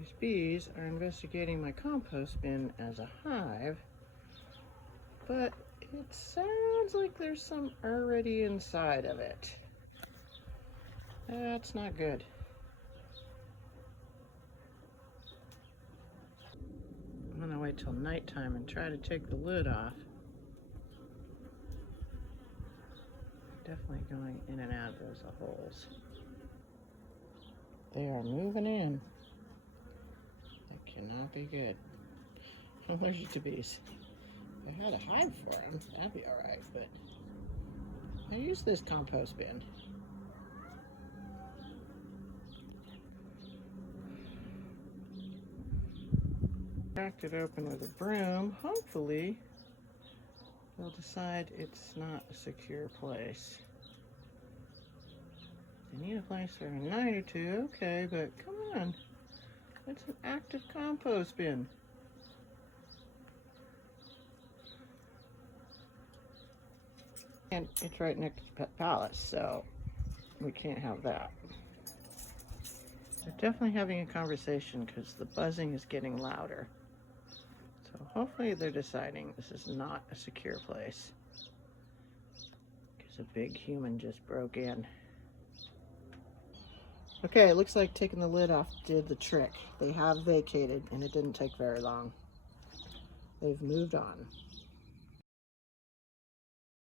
These bees are investigating my compost bin as a hive, but it sounds like there's some already inside of it. That's not good. I'm gonna wait till nighttime and try to take the lid off. Definitely going in and out of those holes. They are moving in. That cannot be good. I'm allergic to bees. If I had a hive for them, that'd be alright, but I use this compost bin. Cracked it open with a broom. Hopefully, they'll decide it's not a secure place. They need a place for a night or two, okay, but come on. It's an active compost bin. And it's right next to Pet Palace, so we can't have that. They're definitely having a conversation because the buzzing is getting louder. So hopefully they're deciding this is not a secure place, because a big human just broke in. Okay, it looks like taking the lid off did the trick. They have vacated and it didn't take very long. They've moved on.